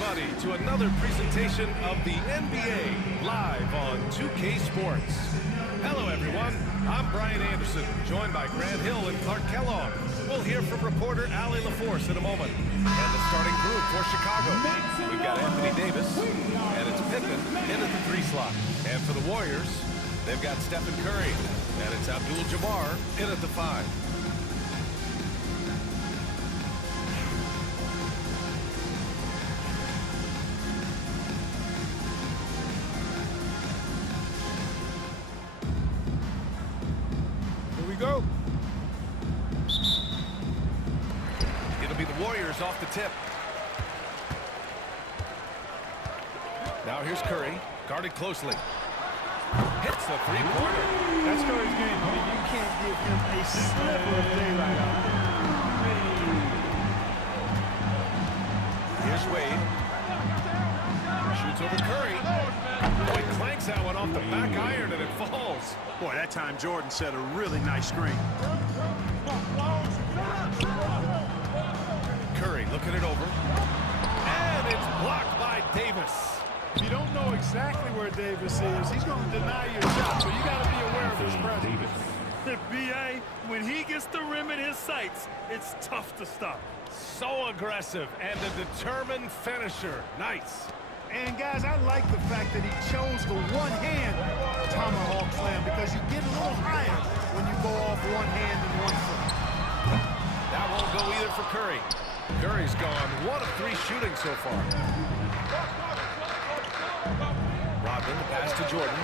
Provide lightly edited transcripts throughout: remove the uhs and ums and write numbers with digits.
everybody, to another presentation of the NBA live on 2K Sports. Hello, everyone. I'm Brian Anderson, joined by Grant Hill and Clark Kellogg. We'll hear from reporter Allie LaForce in a moment. And the starting group for Chicago. We've got Anthony Davis, and it's Pippen in at the 3 slot. And for the Warriors, they've got Stephen Curry, and it's Abdul-Jabbar in at the 5. Go. It'll be the Warriors off the tip. Now here's Curry, guarded closely. Hits the three-pointer. That's Curry's game. I mean, you can't give him a sliver of daylight out there. Here's Wade. Shoots over Curry. Boy, clanks that one off the back iron and it falls. Boy, that time Jordan set a really nice screen. Curry looking it over. And it's blocked by Davis. If you don't know exactly where Davis is, he's going to deny your shot, so you got to be aware of his presence. B.A., when he gets the rim in his sights, it's tough to stop. So aggressive and a determined finisher. Nice. And, guys, I like the fact that he chose the one-hand tomahawk slam because you get a little higher when you go off one hand and one foot. That won't go either for Curry. Curry's gone 1 of 3 shooting so far. Rodman, the pass to Jordan.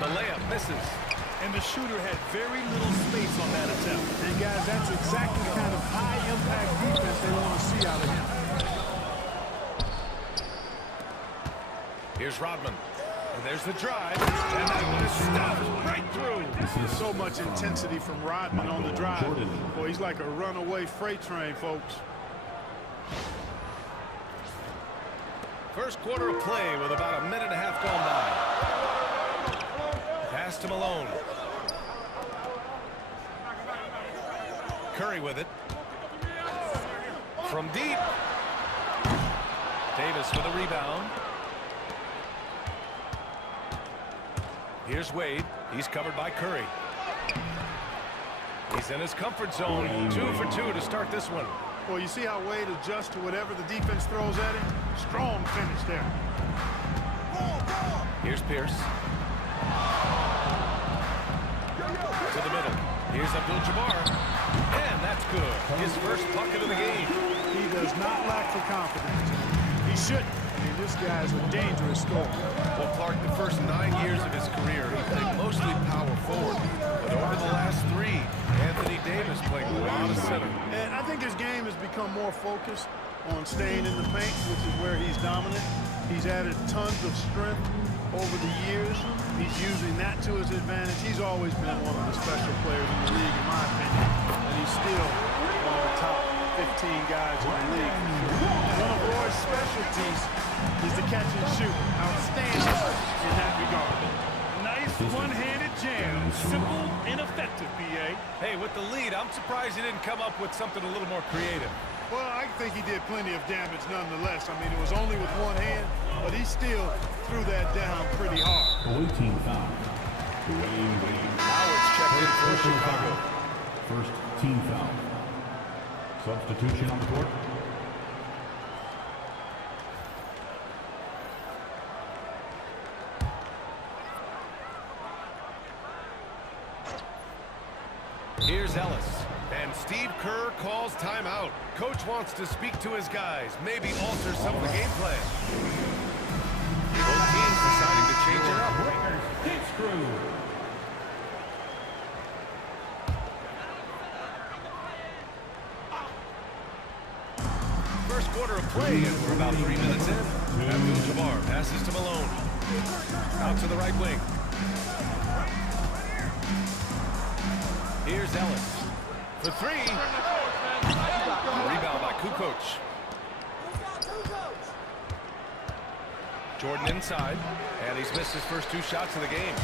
The layup misses. And the shooter had very little space on that attempt. And, guys, that's exactly the kind of high-impact defense they want to see out of him. Here's Rodman. And there's the drive. And that one is stopped right through. So much intensity from Rodman on the drive. Boy, he's like a runaway freight train, folks. First quarter of play with about a minute and a half gone by. Pass to Malone. Curry with it. From deep. Davis with a rebound. Here's Wade. He's covered by Curry. He's in his comfort zone. 2 for 2 to start this one. Well, you see how Wade adjusts to whatever the defense throws at him? Strong finish there. Here's Pierce. To the middle. Here's Abdul-Jabbar. And that's good. His first bucket of the game. He does not lack for confidence. He shouldn't. I mean, this guy's a dangerous scorer. Well, Clark, the first 9 years of his career, he played mostly power forward. But over the last 3, Anthony Davis played a lot of center. And I think his game has become more focused on staying in the paint, which is where he's dominant. He's added tons of strength over the years. He's using that to his advantage. He's always been one of the special players in the league, in my opinion. And he's still one of the top 15 guys in the league. One of Roy's specialties is the catch and shoot. Outstanding in that regard. Nice one-handed jam. Simple and effective, B.A. Hey, with the lead, I'm surprised he didn't come up with something a little more creative. Well, I think he did plenty of damage nonetheless. I mean, it was only with one hand, but he still threw that down pretty hard. Team foul. Howard's checked in for Chicago. First team foul. Substitution on the court. Here's Ellis. And Steve Kerr calls timeout. Coach wants to speak to his guys, maybe alter some of the game plan. Both teams deciding to change it up. First quarter of play, and we're about 3 minutes in. Abdul-Jabbar passes to Malone. Out to the right wing. Here's Ellis. For 3. Rebound by Kukoc. Jordan inside, and he's missed his first 2 shots of the game.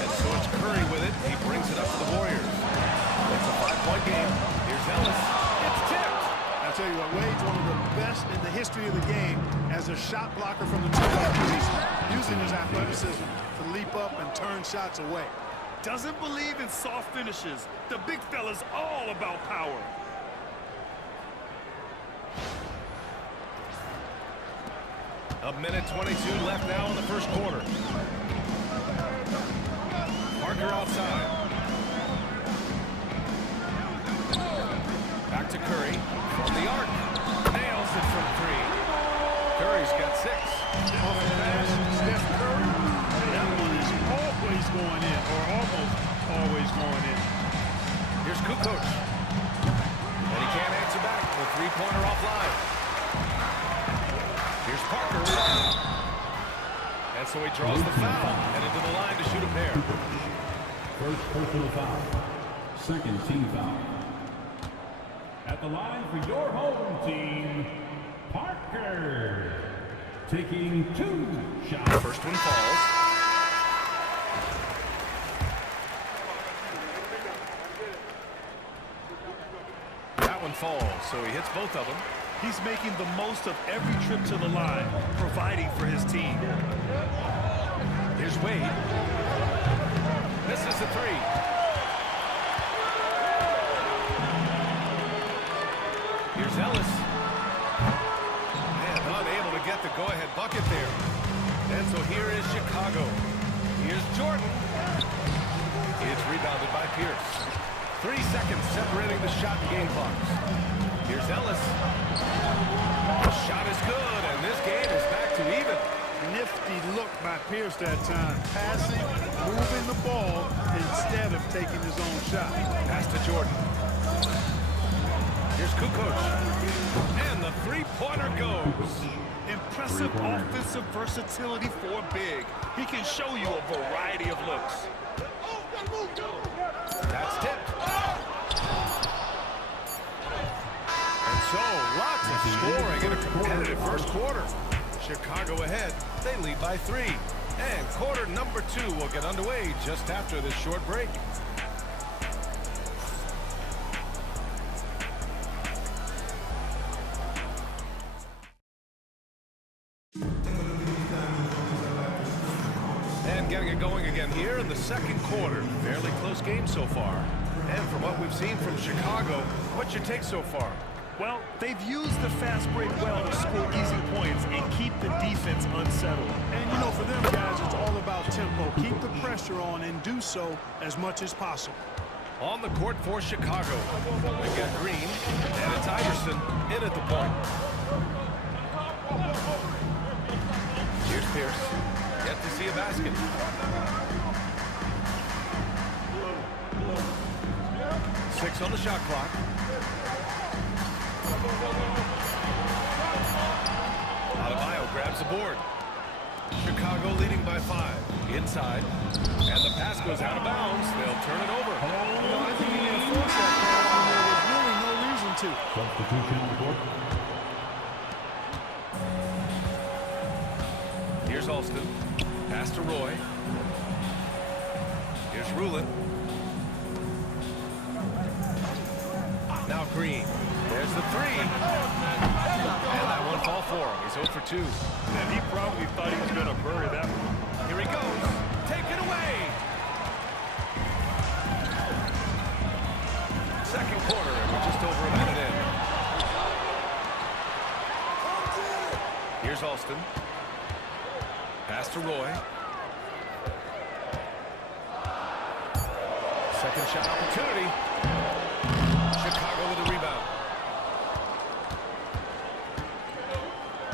And so it's Curry with it. He brings it up to the Warriors. It's a 5-point game. Here's Ellis. Wade's one of the best in the history of the game as a shot blocker from the two-guard position, using his athleticism to leap up and turn shots away. Doesn't believe in soft finishes. The big fella's all about power. A minute 22 left now in the first quarter. Parker outside. Back to Curry from the arc. Nails it from three. Curry's got 6. Steph Curry, that one is always going in, or almost always going in. Here's Kukoc. And he can't answer back with a three-pointer offline. Here's Parker. And so he draws the foul and into the line to shoot a pair. First personal foul. Second team foul. At the line for your home team, Parker. Taking 2 shots. First one falls. That one falls, so he hits both of them. He's making the most of every trip to the line, providing for his team. Here's Wade. Misses the 3. Here's Ellis. And unable to get the go-ahead bucket there. And so here is Chicago. Here's Jordan. It's rebounded by Pierce. 3 seconds separating the shot and game clocks. Here's Ellis. The shot is good, and this game is back to even. Nifty look by Pierce that time. Passing, moving the ball instead of taking his own shot. Pass to Jordan. Here's Kukoc. And the three-pointer goes. Impressive offensive versatility for a big. He can show you a variety of looks. That's tipped. And so, lots of scoring in a competitive first quarter. Chicago ahead. They lead by 3. And quarter number 2 will get underway just after this short break. And getting it going again here in the second quarter. Fairly close game so far. And from what we've seen from Chicago, what's your take so far? Well, they've used the fast break well to score easy points and keep the defense unsettled. And, you know, for them guys, it's all about tempo. Keep the pressure on and do so as much as possible. On the court for Chicago. We've got Green, and it's Iverson in at the point. Here's Pierce. Yet to see a basket. Six on the shot clock. Adebayo grabs the board. Chicago leading by 5. Inside. And the pass goes out of bounds. They'll turn it over. I think he enforced that pass when there was really no reason to. Substitution on the court. Here's Alston. Pass to Roy. Here's Rulin. Now Green. There's the 3. And that one fall for him. He's 0 for 2. And he probably thought he was going to bury that one. Here he goes. Take it away. Second quarter, and we're just over a minute in. Here's Alston. Pass to Roy. Second shot opportunity. Chicago with a rebound.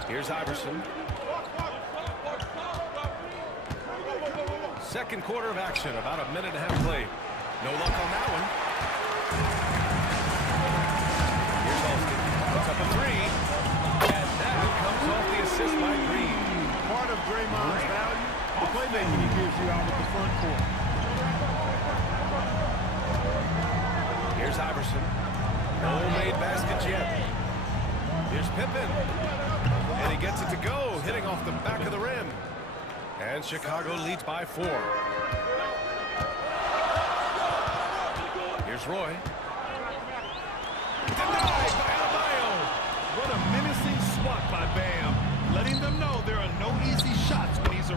Here's Iverson. Second quarter of action, about a minute and a half played. No luck on that one. Here's Alston. Puts up a 3. And that comes off the assist by Green. Part of Draymond's value, the playmaking he gives you out of the front court. Here's Iverson. No made baskets yet. Here's Pippen. And he gets it to go, hitting off the back of the rim. And Chicago leads by 4. Here's Roy. Denied by Adebayo.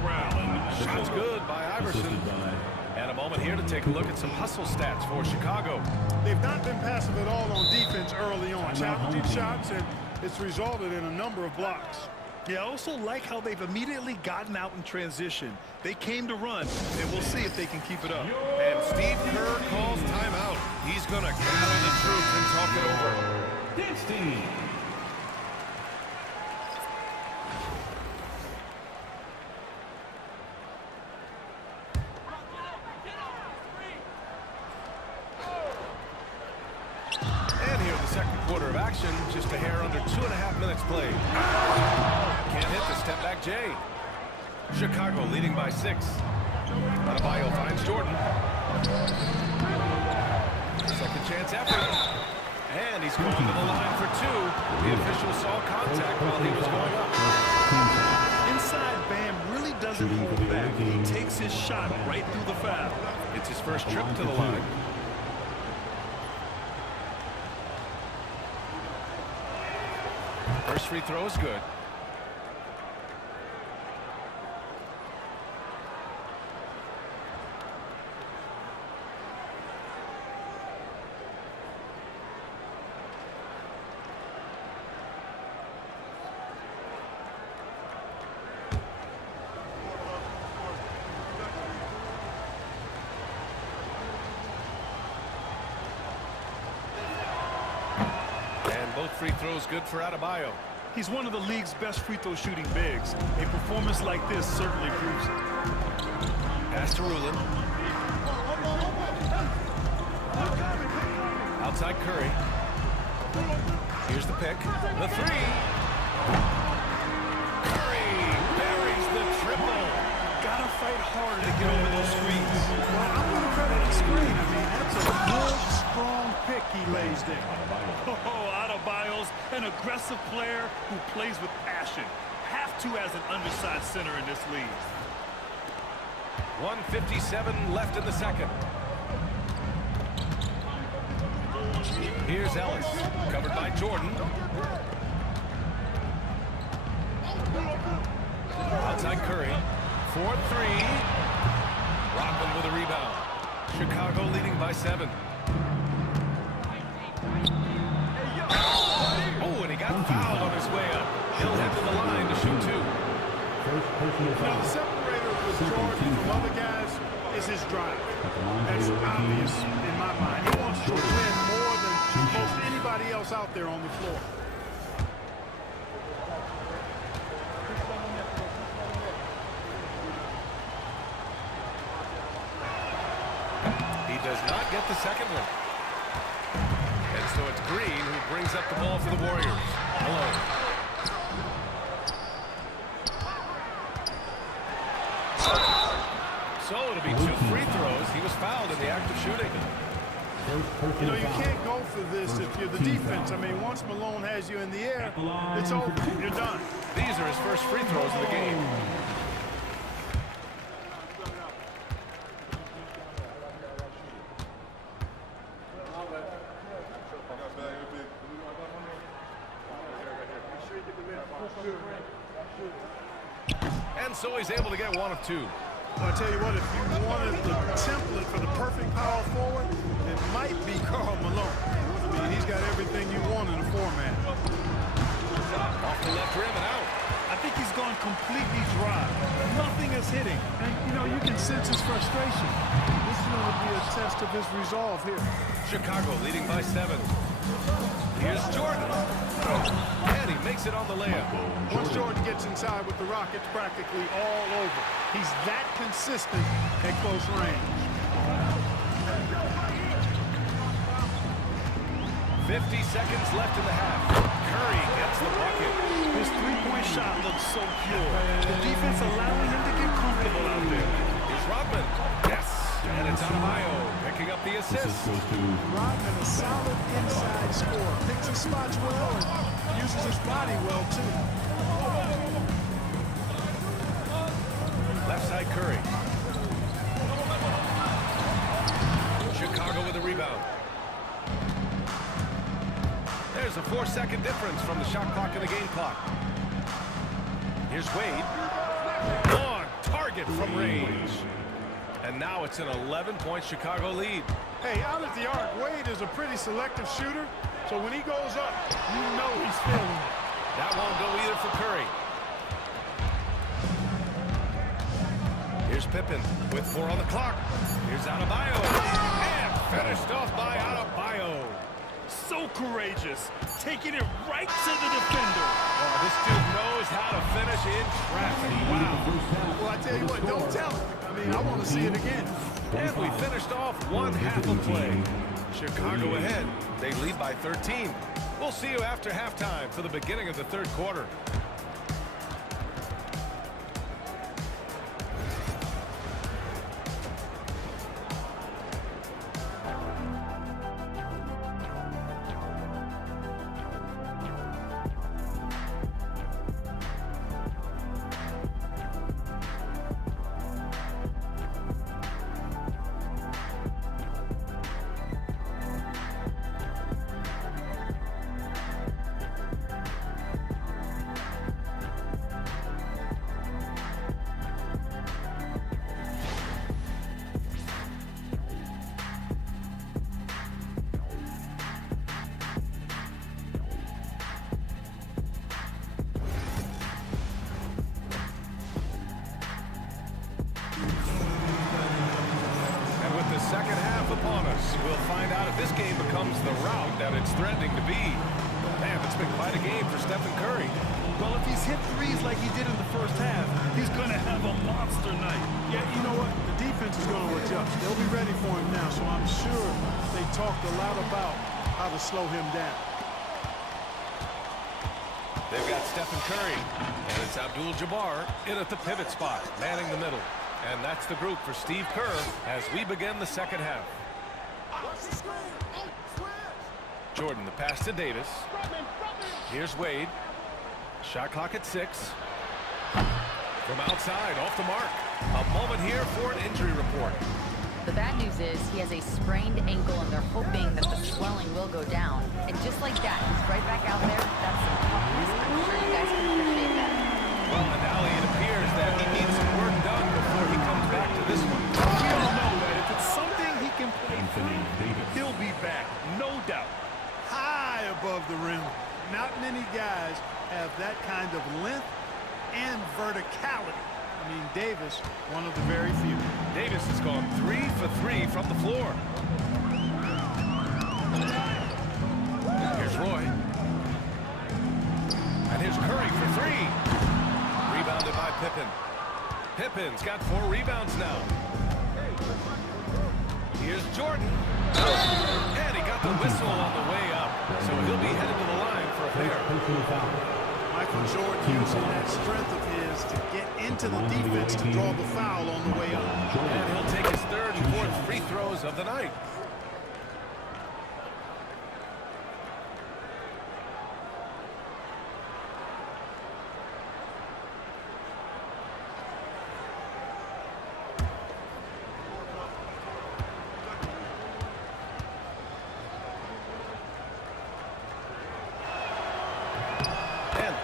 around. Shot's good by Iverson. And a moment here to take a look at some hustle stats for Chicago. They've not been passive at all on defense early on. Challenging shots, and it's resulted in a number of blocks. Yeah, I also like how they've immediately gotten out in transition. They came to run, and we'll see if they can keep it up. And Steve Kerr calls timeout. He's going to gather the troops and talk it over. Dance team. And here in the second quarter of action, just a hair under 2.5 minutes played. Can't hit the step back J. Chicago leading by 6. Adebayo finds Jordan. Second chance effort. And he's going to the line for 2. The official saw contact while he was going up. Inside, Bam really doesn't hold back. He takes his shot right through the foul. It's his first trip to the line. First free throw is good. And both free throws good for Adebayo. He's one of the league's best free throw shooting bigs. A performance like this certainly proves it. Pass to Rulin. Outside Curry. Here's the pick. The 3. Curry buries the triple. Gotta fight harder to get over those screens. Well, I'm going to credit the screen. I mean, that's a good, strong pick he lays there. Oh, Adebayo's an aggressive player who plays with passion. Have to as an undersized center in this league. 1:57 left in the second. Here's Ellis, covered by Jordan. Outside Curry, 4-3. Rodman with a rebound. Chicago leading by 7. Oh, and he got fouled on his way up. He'll head to the line to shoot 2. Now, the separator with Jordan from other guys is his drive. That's obvious in my mind. He wants to win more than most anybody else out there on the floor. He does not get the second one. And so it's Green who brings up the ball for the Warriors. Malone. So it'll be 2 free throws. He was fouled in the act of shooting. You know, you can't go for this if you're the defense. I mean, once Malone has you in the air, it's over. You're done. These are his first free throws of the game. And so he's able to get 1 of 2. Well, I tell you what, if you wanted the template for the perfect power forward, it might be Karl Malone. I mean, he's got everything you want in a format. Off the left rim and out. I think he's gone completely dry. Nothing is hitting. And, you know, you can sense his frustration. This is going to be a test of his resolve here. Chicago leading by 7. Here's Jordan. And he makes it on the layup. Once Jordan gets inside with the rock, it's practically all over. He's that consistent at close range. 50 seconds left in the half. Curry gets the bucket. His three-point shot looks so pure. The defense allowing him to get comfortable out there. Here's Rodman. Yes. And it's Adebayo picking up the assist. Rodman, a solid inside scorer. Picks his spots well and uses his body well, too. Left side Curry. Chicago with a rebound. There's a 4-second difference from the shot clock and the game clock. Here's Wade. On target from range. And now it's an 11-point Chicago lead. Hey, out at the arc, Wade is a pretty selective shooter, so when he goes up, you know he's feeling it. That won't go either for Curry. Here's Pippen with 4 on the clock. Here's Adebayo. And finished off by Adebayo. So courageous, taking it right to the defender. Oh, this dude knows how to finish in traffic. Wow. Well, I tell you what, don't tell him. I mean, I want to see it again. And we finished off one half of play. Chicago ahead. They lead by 13. We'll see you after halftime for the beginning of the third quarter. Second half upon us. We'll find out if this game becomes the rout that it's threatening to be. Man, it's been quite a game for Stephen Curry. Well, if he's hit threes like he did in the first half, he's going to have a monster night. Yeah, you know what? The defense is going to adjust. They'll be ready for him now, so I'm sure they talked a lot about how to slow him down. They've got Stephen Curry, and it's Abdul-Jabbar in at the pivot spot, manning the middle. And that's the group for Steve Kerr as we begin the second half. Jordan, the pass to Davis. Here's Wade. Shot clock at 6. From outside, off the mark. A moment here for an injury report. The bad news is he has a sprained ankle, and they're hoping that the swelling will go down. And just like that, he's right back out there. That's some toughness. I'm sure you guys can appreciate that. Well, and now it appears that he needs some work done before he comes back to this one. We all know that if it's something he can play through, he'll be back, no doubt. High above the rim. Not many guys have that kind of length and verticality. I mean, Davis, one of the very few. Davis has gone 3 for 3 from the floor. Here's Roy. And here's Curry for 3. Rebounded by Pippen. Pippen's got 4 rebounds now. Here's Jordan. And he got the whistle on the way up. So he'll be headed to the line for a pair. Michael Jordan using that strength of his to get into the defense to draw the foul on the way up. And he'll take his 3rd and 4th free throws of the night.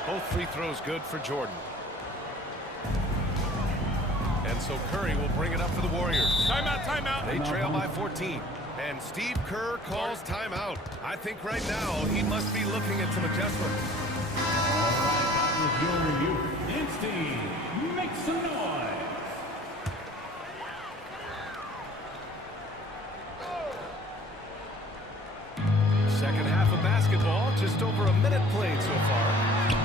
Both free throws good for Jordan. And so Curry will bring it up for the Warriors. Timeout, timeout. They trail by 14. And Steve Kerr calls timeout. I think right now he must be looking at some adjustments. All right, that was your review. And Steve, make some noise. Second half of basketball, just over a minute played so far.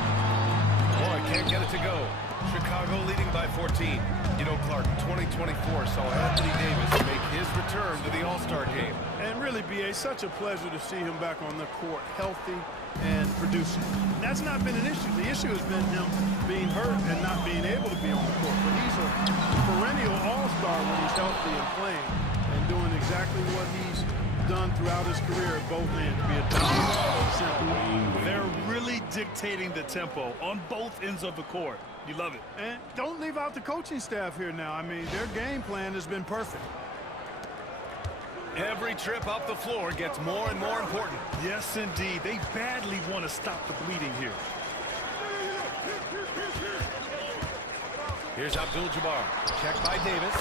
Boy, can't get it to go. Chicago leading by 14. You know, Clark, 2024 saw Anthony Davis make his return to the All-Star game. And really, B.A., such a pleasure to see him back on the court, healthy and producing. That's not been an issue. The issue has been him being hurt and not being able to be on the court. But he's a perennial all-star when he's healthy and playing and doing exactly what he's done throughout his career at both ends. Be a dominant center. They're really dictating the tempo on both ends of the court. You love it. And don't leave out the coaching staff here now. I mean, their game plan has been perfect. Every trip up the floor gets more and more important. Yes, indeed. They badly want to stop the bleeding here. Here's Abdul-Jabbar. Checked by Davis.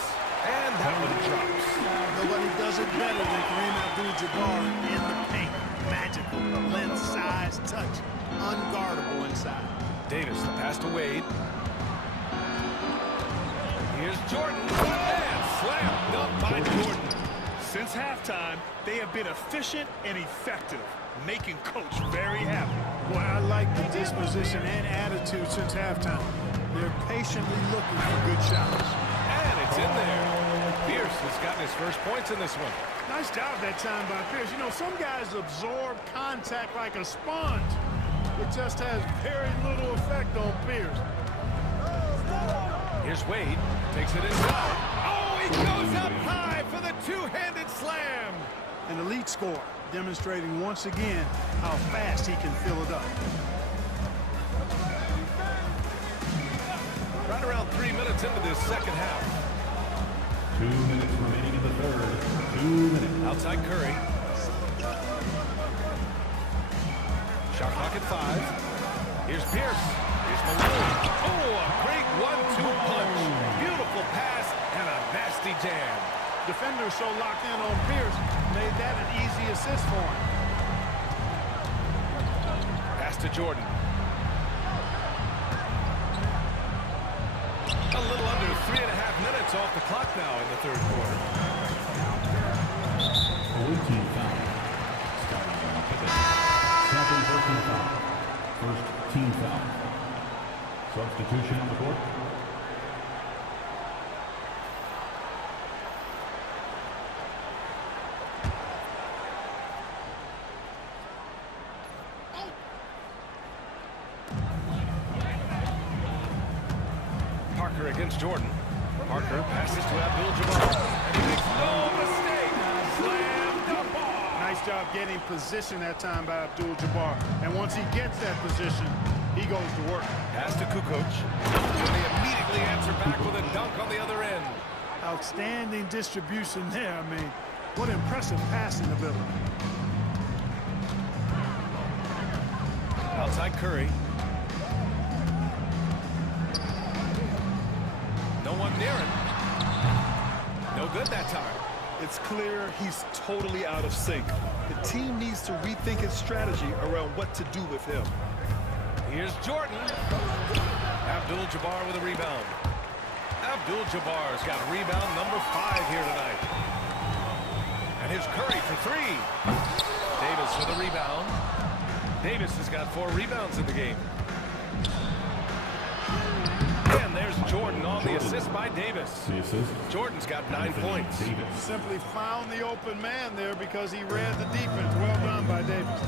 And that one drops. Nobody does it better than Kareem Abdul-Jabbar in the paint. Magical. Length, size, touch. Unguardable inside. Davis, the pass to Wade. Here's Jordan. And slam dunk by Jordan. Since halftime, they have been efficient and effective, making Coach very happy. Boy, I like the disposition and attitude since halftime. They're patiently looking for good shots. And it's in there. Pierce has gotten his first points in this one. Nice job that time by Pierce. You know, some guys absorb contact like a sponge. It just has very little effect on Pierce. Here's Wade. Takes it inside. Oh, he goes up high for the two-handed slam. An elite scorer, demonstrating once again how fast he can fill it up. Right around 3 minutes into this second half. 2 minutes remaining in the third. 2 minutes. Outside Curry. Shot clock at 5. Here's Pierce. Here's Malone. Oh, a great 1-2 punch. Beautiful pass and a nasty jam. Defenders so locked in on Pierce made that an easy assist for him. Pass to Jordan. A little under 3.5 minutes off the clock now in the third quarter. 14 foul. Starting on Pickett. Second personal foul. First team foul. Substitution on the court. Parker against Jordan. Parker passes to Abdul-Jabbar. And he makes no mistake. Slam the ball. Nice job getting position that time by Abdul-Jabbar. And once he gets that position, he goes to work. Pass to Kukoc. And they immediately answer back with a dunk on the other end. Outstanding distribution there. I mean, what impressive passing ability. Outside Curry. No one near him. No good that time. It's clear he's totally out of sync. The team needs to rethink its strategy around what to do with him. Here's Jordan. Abdul-Jabbar with a rebound. Abdul-Jabbar's got rebound number 5 here tonight. And here's Curry for 3. Davis for the rebound. Davis has got 4 rebounds in the game. And there's Jordan on the assist by Davis. The assist. Jordan's got 9 points. Davis. Simply found the open man there because he read the defense. Well done by Davis.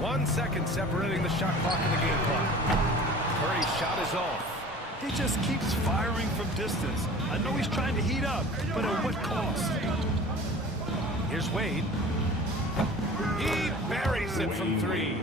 1 second separating the shot clock and the game clock. Curry's shot is off. He just keeps firing from distance. I know he's trying to heat up, but at what cost? Here's Wade. He buries it from 3.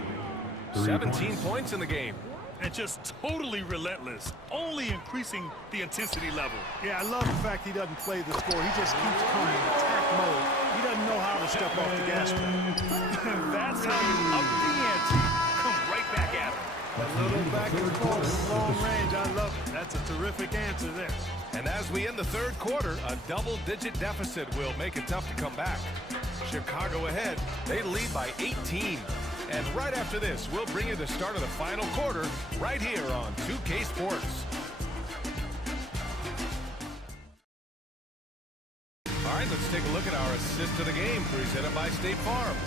17 points in the game. And just totally relentless, only increasing the intensity level. Yeah, I love the fact he doesn't play the score. He just keeps coming in attack mode. He doesn't know how to step off the gas pedal. That's how you up the ante. Come right back at him. A little back and forth, long range. I love it. That's a terrific answer there. And as we end the third quarter, a double-digit deficit will make it tough to come back. Chicago ahead. They lead by 18. And right after this, we'll bring you the start of the final quarter right here on 2K Sports. All right, let's take a look at our assist of the game presented by State Farm.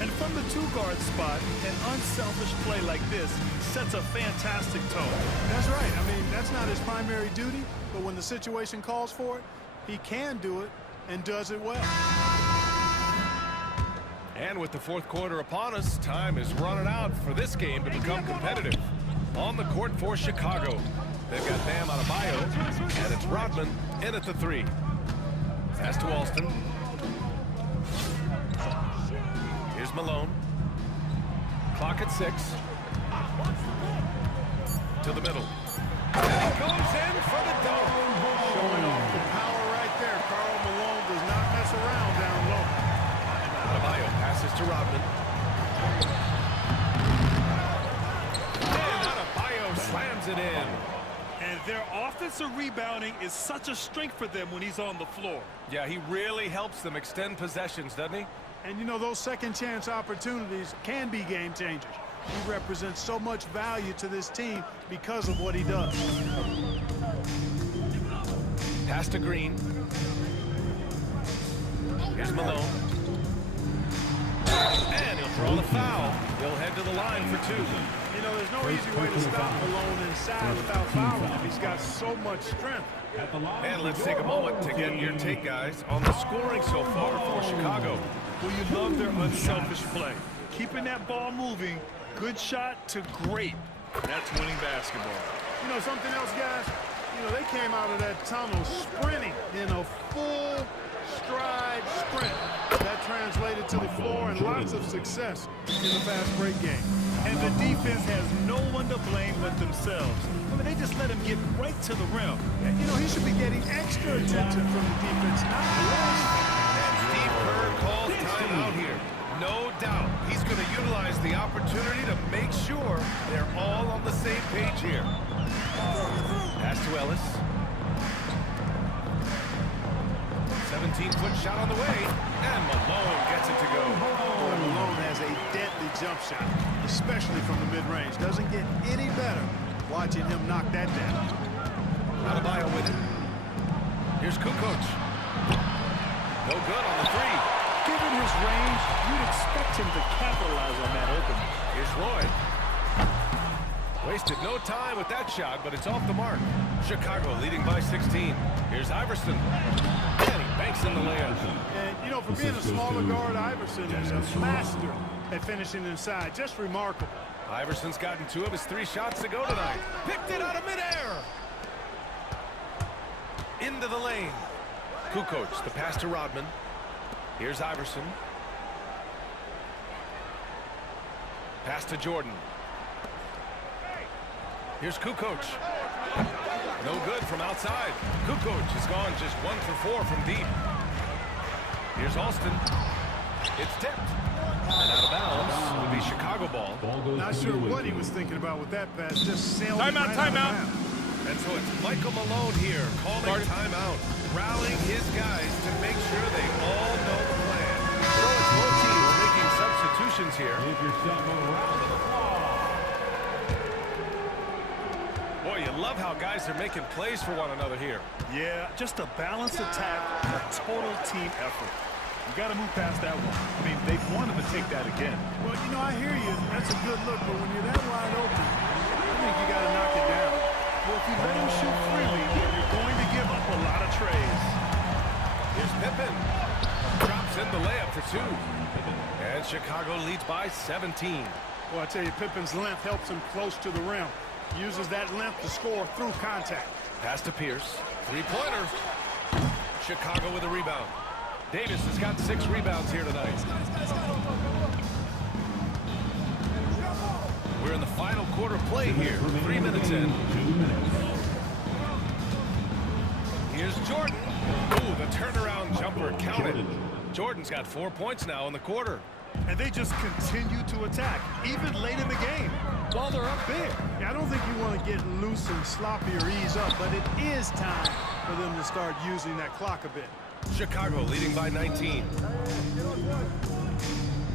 And from the 2-guard spot, an unselfish play like this sets a fantastic tone. That's right. I mean, that's not his primary duty, but when the situation calls for it, he can do it and does it well. And with the fourth quarter upon us, time is running out for this game to become competitive. On the court for Chicago, they've got Bam Adebayo, and it's Rodman in at the 3. Pass to Alston. Here's Malone. Clock at 6. To the middle. And he goes in for the dunk. Showing off the power right there. Karl Malone does not mess around down low. Adebayo passes to Rodman. And Adebayo slams it in. And there Defensive rebounding is such a strength for them when he's on the floor. Yeah, he really helps them extend possessions, doesn't he? And, you know, those second chance opportunities can be game changers. He represents so much value to this team because of what he does. Pass to Green. Here's Malone. And he'll draw the foul. He'll head to the line for two. You know, there's no easy way to stop Malone inside without fouling him. He's got so much strength. And let's take a moment to get your take, guys, on the scoring so far for Chicago. Well, you love their unselfish play. Keeping that ball moving, good shot to great. That's winning basketball. You know, something else, guys? You know, they came out of that tunnel sprinting in a full stride sprint. That translated to the floor and lots of success in the fast break game. And the defense has no one to blame but themselves. I mean, they just let him get right to the rim. And, you know, he should be getting extra attention from the defense, not less. And Steve Kerr calls timeout here. No doubt he's going to utilize the opportunity to make sure they're all on the same page here. Pass to Ellis. 17-foot shot on the way, and Malone gets it to go. Boy, Malone has a deadly jump shot, especially from the mid-range. Doesn't get any better watching him knock that down. Adebayo with it. Here's Kukoc. No good on the three. Given his range, you'd expect him to capitalize on that opening. Here's Roy. Wasted no time with that shot, but it's off the mark. Chicago leading by 16. Here's Iverson. And he banks in the layup. And, you know, for being a smaller guard, Iverson is a master at finishing inside. Just remarkable. Iverson's gotten 2 of his 3 shots to go tonight. Picked it out of midair. Into the lane. Kukoc, the pass to Rodman. Here's Iverson. Pass to Jordan. Here's Kukoc. No good from outside. Kukoc has gone just 1 for 4 from deep. Here's Alston. It's tipped. And out of bounds will be Chicago ball. Not sure what he was thinking about with that pass. Just sailed Timeout, right out of timeout. bounds. And so it's Michael Malone here calling timeout, rallying his guys to make sure they all know the plan. So it's both teams making substitutions here. Boy, you love how guys are making plays for one another here. Yeah, just a balanced attack, a total team effort. You got to move past that one. I mean, they wanted to take that again. Well, you know, I hear you. That's a good look, but when you're that wide open, I think you got to knock it down. Well, if you let him shoot freely, you're going to give up a lot of trays. Here's Pippen. Drops in the layup for 2. And Chicago leads by 17. Well, I tell you, Pippen's length helps him close to the rim. Uses that length to score through contact. Pass to Pierce. 3-pointer. Chicago with a rebound. Davis has got 6 rebounds here tonight. We're in the final quarter play here. 3 minutes in. Here's Jordan. Ooh, the turnaround jumper counted. Jordan's got 4 points now in the quarter. And they just continue to attack, even late in the game, while they're up big. Yeah, I don't think you want to get loose and sloppy or ease up, but it is time for them to start using that clock a bit. Chicago leading by 19.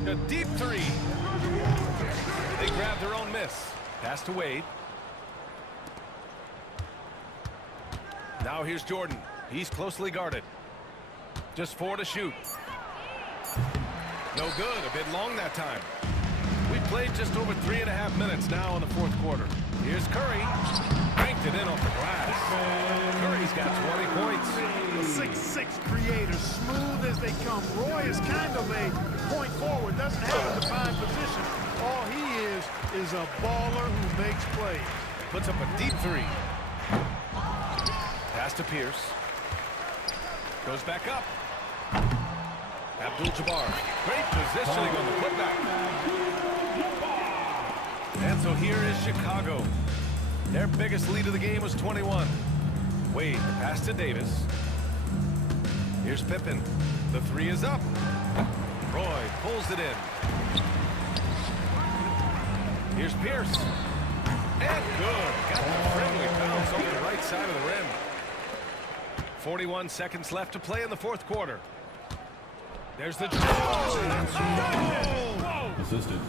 A deep 3. They grab their own miss. Pass to Wade. Now here's Jordan. He's closely guarded. Just 4 to shoot. No good. A bit long that time. We played just over 3.5 minutes now in the 4th quarter. Here's Curry. Banked it in off the glass. Curry's got 20 points. The 6'6" creator, smooth as they come. Roy is kind of a point forward, doesn't have a defined position. All he is a baller who makes plays. Puts up a deep 3. Pass to Pierce. Goes back up. Abdul-Jabbar. Great positioning on the putback. And so here is Chicago. Their biggest lead of the game was 21. Wade, the pass to Davis. Here's Pippen. The 3 is up. Roy pulls it in. Here's Pierce. And good. Got the friendly bounce over the right right side of the rim. 41 seconds left to play in the fourth quarter. There's the... Whoa! Assistant.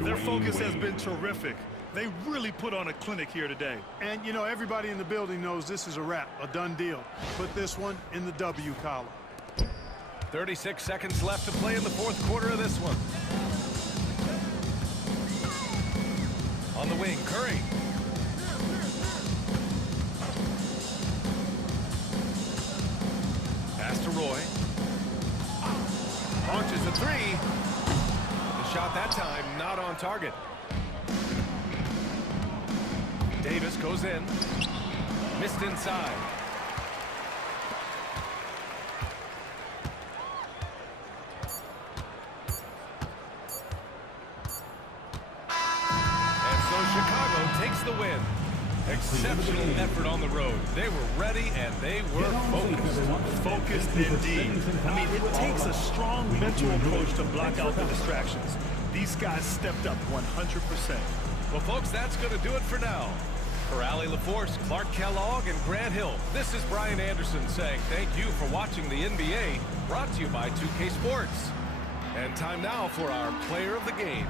Their Dwayne focus has Wade. been terrific. They really put on a clinic here today. And, you know, everybody in the building knows this is a wrap, a done deal. Put this one in the W column. 36 seconds left to play in the fourth quarter of this one. On the wing, Curry. Pass to Roy. Launches a three. The shot that time not on target. Davis goes in. Missed inside. And so Chicago takes the win. Exceptional effort on the road. They were ready and they were focused. Focused indeed. I mean, it takes a strong mental approach to block out the distractions. These guys stepped up 100%. Well, folks, that's going to do it for now. For Allie LaForce, Clark Kellogg, and Grant Hill, this is Brian Anderson saying thank you for watching the NBA, brought to you by 2K Sports. And time now for our player of the game.